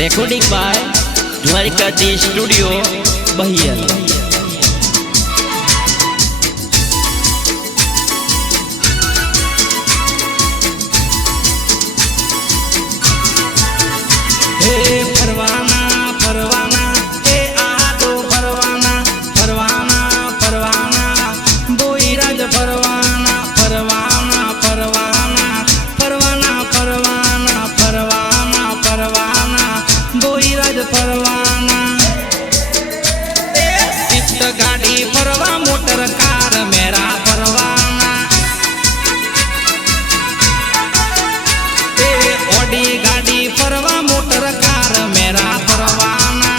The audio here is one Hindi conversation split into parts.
Recording by Dwarkadhish studio Bahiyal. गाड़ी फरवा मोटर कार मेरा फरवाना ओडी गाड़ी फरवा मोटर कार मेरा फरवाना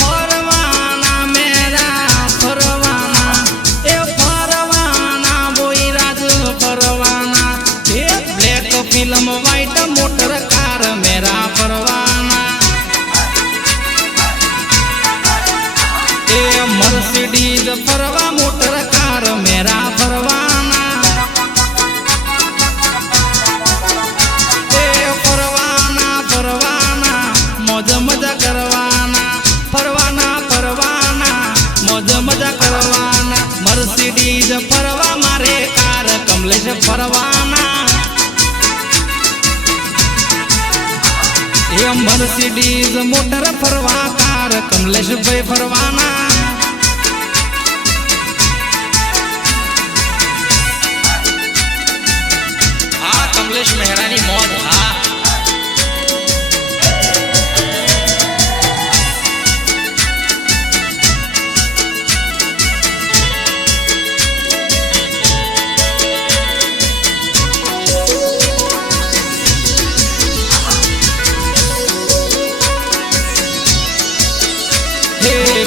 फरवाना मेरा फरवाना फरवाना बोईराज फरवाना black film white motor car मेरा फरवाना मर्सिडीज फरवा मोटर कार मेरा फरवाना फरवाना फरवाना मौज मजा करवाना फरवाना फरवाना मौज मजा करवाना मर्सिडीज फरवा मारे कार कमलेश फरवाना मर्सिडीज मोटर फरवा कार कमलेश भाई फरवाना कमलेश मेहरानी मौत हाँ हे